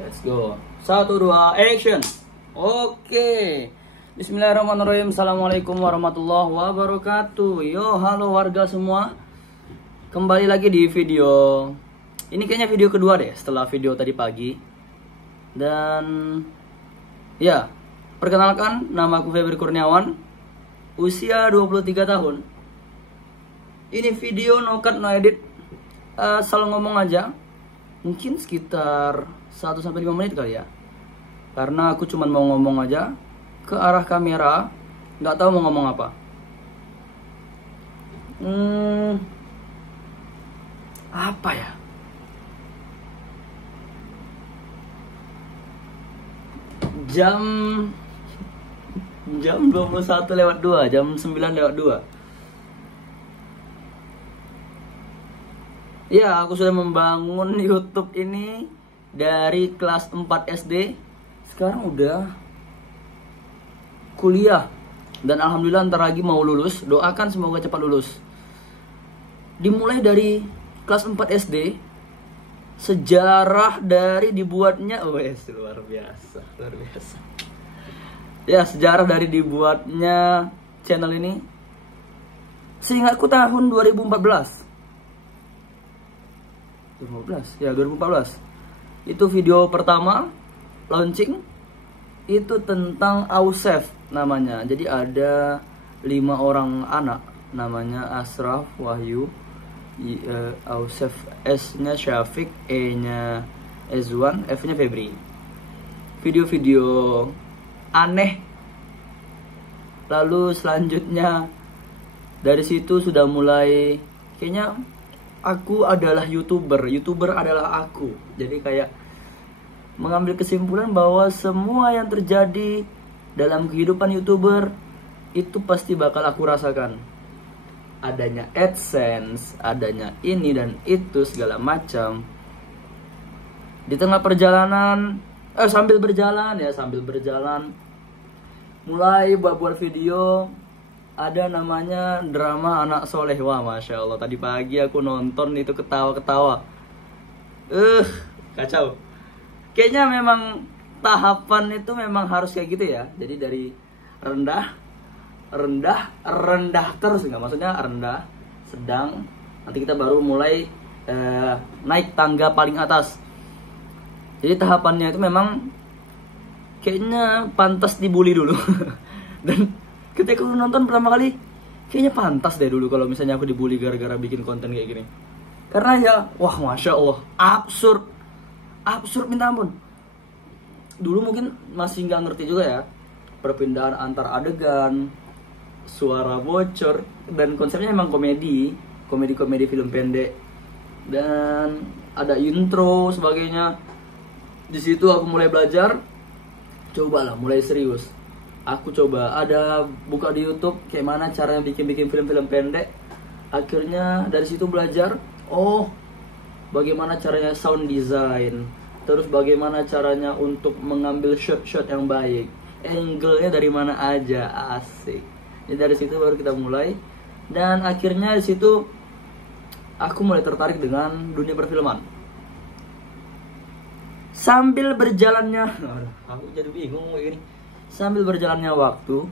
Let's go. 1, 2, action. Oke. Bismillahirrahmanirrahim. Assalamualaikum warahmatullahi wabarakatuh. Yo, halo warga semua. Kembali lagi di video. Ini kayaknya video kedua deh setelah video tadi pagi. Dan ya, perkenalkan, nama aku Febri Kurniawan. Usia 23 tahun. Ini video no cut no edit. Asal ngomong aja. Mungkin sekitar 1-5 menit kali ya. Karena aku cuma mau ngomong aja ke arah kamera, nggak tahu mau ngomong apa. Apa ya? Jam 21:02, jam 9:02. Ya, aku sudah membangun YouTube ini dari kelas 4 SD. Sekarang udah kuliah. Dan alhamdulillah ntar lagi mau lulus. Doakan semoga cepat lulus. Dimulai dari kelas 4 SD. Sejarah dari dibuatnya, luar biasa, luar biasa. Ya, sejarah dari dibuatnya channel ini. Seingatku tahun 2014. 2014. Itu video pertama launching. Itu tentang Ausef namanya. Jadi ada 5 orang anak. Namanya Asraf, Wahyu, Ausef, S-nya Syafiq, E-nya Ezwan, F-nya Febri. Video-video aneh. Lalu selanjutnya dari situ sudah mulai kayaknya aku adalah YouTuber adalah aku. Jadi kayak mengambil kesimpulan bahwa semua yang terjadi dalam kehidupan YouTuber itu pasti bakal aku rasakan. Adanya AdSense, adanya ini dan itu segala macam. Di tengah perjalanan, sambil berjalan mulai buat video. Ada namanya drama anak soleh. Wah, Masya Allah, tadi pagi aku nonton itu ketawa-ketawa. Kacau. Kayaknya memang tahapan itu memang harus kayak gitu ya. Jadi dari rendah terus, nggak, maksudnya rendah, sedang, nanti kita baru mulai naik tangga paling atas. Jadi tahapannya itu memang kayaknya pantas dibully dulu. Dan ketika aku nonton pertama kali, kayaknya pantas deh dulu kalau misalnya aku dibully gara-gara bikin konten kayak gini. Karena ya, wah, Masya Allah, absurd minta ampun. Dulu mungkin masih nggak ngerti juga ya, perpindahan antar adegan, suara bocor, dan konsepnya emang komedi film pendek, dan ada intro sebagainya. Di situ aku mulai belajar, cobalah mulai serius. Aku coba buka di YouTube kayak mana caranya bikin film-film pendek. Akhirnya dari situ belajar, bagaimana caranya sound design, terus bagaimana caranya untuk mengambil shot-shot yang baik, angle-nya dari mana aja, asik. Jadi dari situ baru kita mulai, dan akhirnya di situ aku mulai tertarik dengan dunia perfilman. Sambil berjalannya, aku jadi bingung kayak gini. Sambil berjalannya waktu,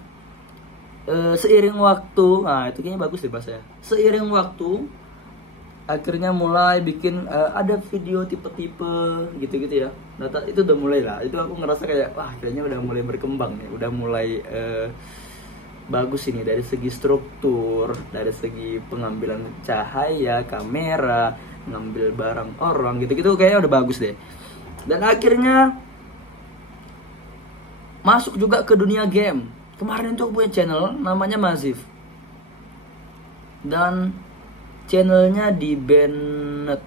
seiring waktu, nah itu kayaknya bagus deh bahasanya. Seiring waktu, akhirnya mulai bikin ada video tipe-tipe gitu-gitu ya. Data itu udah mulai lah. Itu aku ngerasa kayak, wah, kayaknya udah mulai berkembang nih, udah mulai bagus ini dari segi struktur, dari segi pengambilan cahaya, kamera, ngambil barang orang gitu-gitu, kayaknya udah bagus deh. Dan akhirnya masuk juga ke dunia game. Kemarin tuh aku punya channel namanya Mazif. Dan channelnya di banned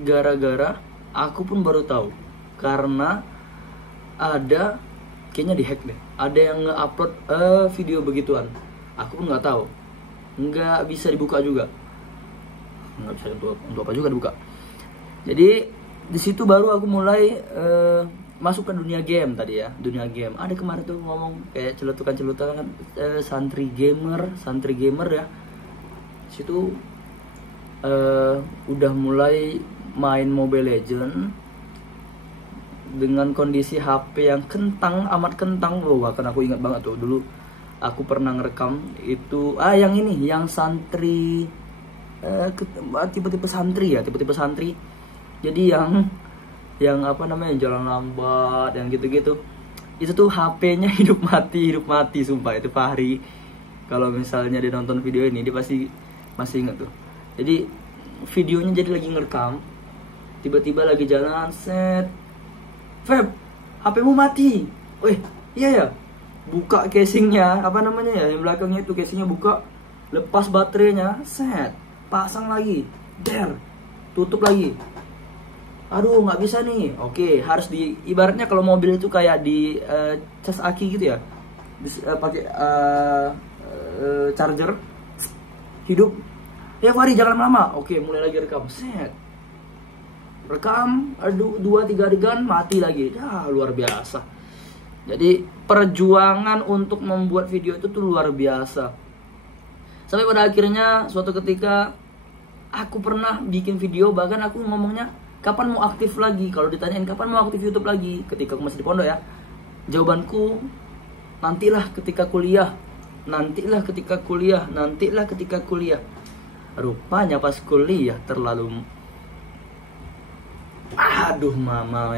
gara-gara aku pun baru tahu. Karena ada, kayaknya dihack deh, ada yang nge-upload video begituan. Aku pun nggak tahu, nggak bisa dibuka juga, nggak bisa untuk apa juga dibuka. Jadi di situ baru aku mulai masuk ke dunia game tadi ya. Dunia game ada kemarin tuh ngomong kayak celutukan santri gamer ya. Situ udah mulai main Mobile Legend, dengan kondisi HP yang kentang, amat kentang. Bahkan aku ingat banget tuh dulu aku pernah ngerekam itu yang ini, yang santri tipe-tipe santri ya, tipe-tipe santri. Jadi yang apa namanya, jalan lambat, yang gitu-gitu. Itu tuh HP-nya hidup mati sumpah. Itu Fahri, kalau misalnya dia nonton video ini dia pasti masih ingat tuh. Jadi videonya jadi lagi ngerekam, tiba-tiba lagi jalan, set, Feb, HP-mu mati. Weh, iya ya. Buka casingnya, apa namanya ya, yang belakangnya itu casingnya buka, lepas baterainya, set, pasang lagi, der, tutup lagi. Aduh, nggak bisa nih. Oke, harus ibaratnya kalau mobil itu kayak di cas aki gitu ya, pakai charger, hidup. Ya Fahri, jangan lama. Oke, mulai lagi rekam, set, rekam, aduh 2-3 adegan, mati lagi. Ya luar biasa. Jadi perjuangan untuk membuat video itu tuh luar biasa. Sampai pada akhirnya suatu ketika aku pernah bikin video, bahkan aku ngomongnya kapan mau aktif lagi. Kalau ditanyain kapan mau aktif YouTube lagi ketika aku masih di pondok ya, jawabanku nantilah ketika kuliah. Nantilah ketika kuliah, nantilah ketika kuliah. Rupanya pas kuliah terlalu, aduh mama,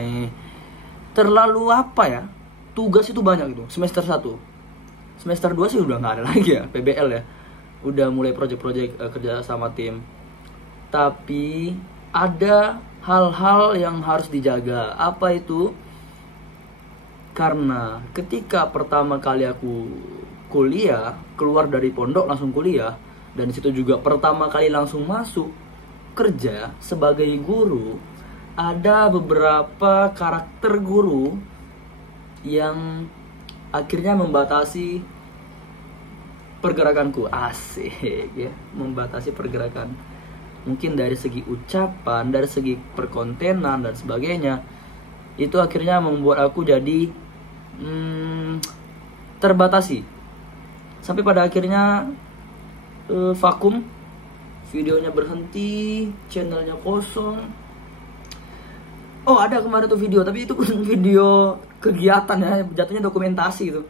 terlalu apa ya, tugas itu banyak gitu. Semester 1, semester 2 sih udah nggak ada lagi ya, PBL ya, udah mulai project-project kerja sama tim. Tapi ada hal-hal yang harus dijaga. Apa itu? Karena ketika pertama kali aku kuliah, keluar dari pondok langsung kuliah, dan disitu juga pertama kali langsung masuk kerja sebagai guru, ada beberapa karakter guru yang akhirnya membatasi pergerakanku. Asik ya, membatasi pergerakan. Mungkin dari segi ucapan, dari segi perkontenan dan sebagainya. Itu akhirnya membuat aku jadi terbatasi. Sampai pada akhirnya vakum, videonya berhenti, channelnya kosong. Oh ada kemarin tuh video, tapi itu video kegiatan ya, jatuhnya dokumentasi itu.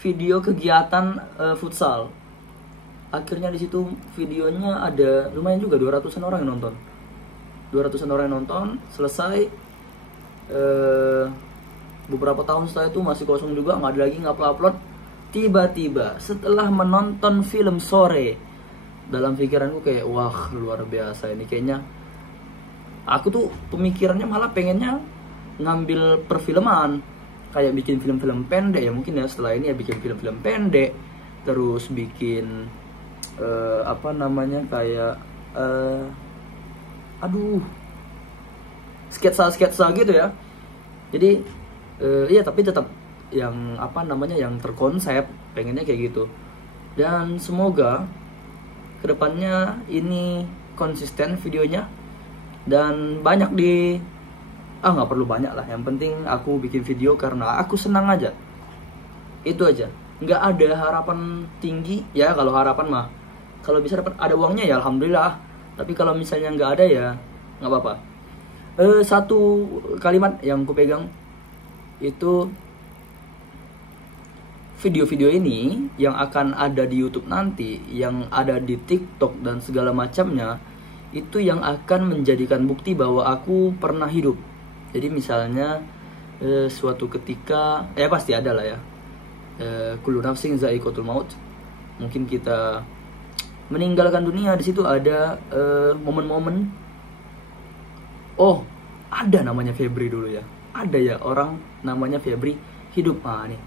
Video kegiatan futsal. Akhirnya di situ videonya ada lumayan juga, 200-an orang yang nonton. 200-an orang yang nonton, selesai. Beberapa tahun setelah itu masih kosong juga, nggak ada lagi, nggak upload. Tiba-tiba setelah menonton film sore, dalam pikiranku kayak wah luar biasa ini, kayaknya aku tuh pemikirannya malah pengennya ngambil perfilman, kayak bikin film-film pendek ya, mungkin ya setelah ini ya bikin film-film pendek, terus bikin apa namanya kayak sketsa-sketsa gitu ya. Jadi iya, tapi tetap yang apa namanya, yang terkonsep, pengennya kayak gitu. Dan semoga kedepannya ini konsisten videonya dan banyak nggak perlu banyak lah, yang penting aku bikin video karena aku senang aja. Itu aja, nggak ada harapan tinggi ya. Kalau harapan mah kalau bisa dapat ada uangnya ya alhamdulillah, tapi kalau misalnya nggak ada ya nggak apa-apa. Satu kalimat yang ku pegang itu, video-video ini yang akan ada di YouTube nanti, yang ada di TikTok dan segala macamnya, itu yang akan menjadikan bukti bahwa aku pernah hidup. Jadi misalnya suatu ketika ya pasti ada lah ya, kullu nafsin za'iqatul maut, mungkin kita meninggalkan dunia, di situ ada momen-momen, oh ada namanya Febri dulu ya, ada ya orang namanya Febri hidup. Nih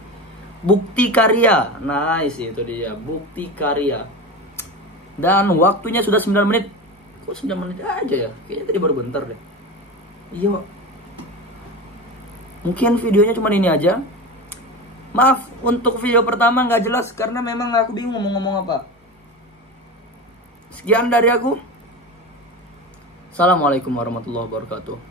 bukti karya, nice, itu dia bukti karya. Dan waktunya sudah 9 menit. Kok 9 menit aja ya, kayaknya tadi baru bentar deh. Iya, mungkin videonya cuma ini aja. Maaf untuk video pertama nggak jelas karena memang aku bingung ngomong apa. Sekian dari aku. Assalamualaikum warahmatullahi wabarakatuh.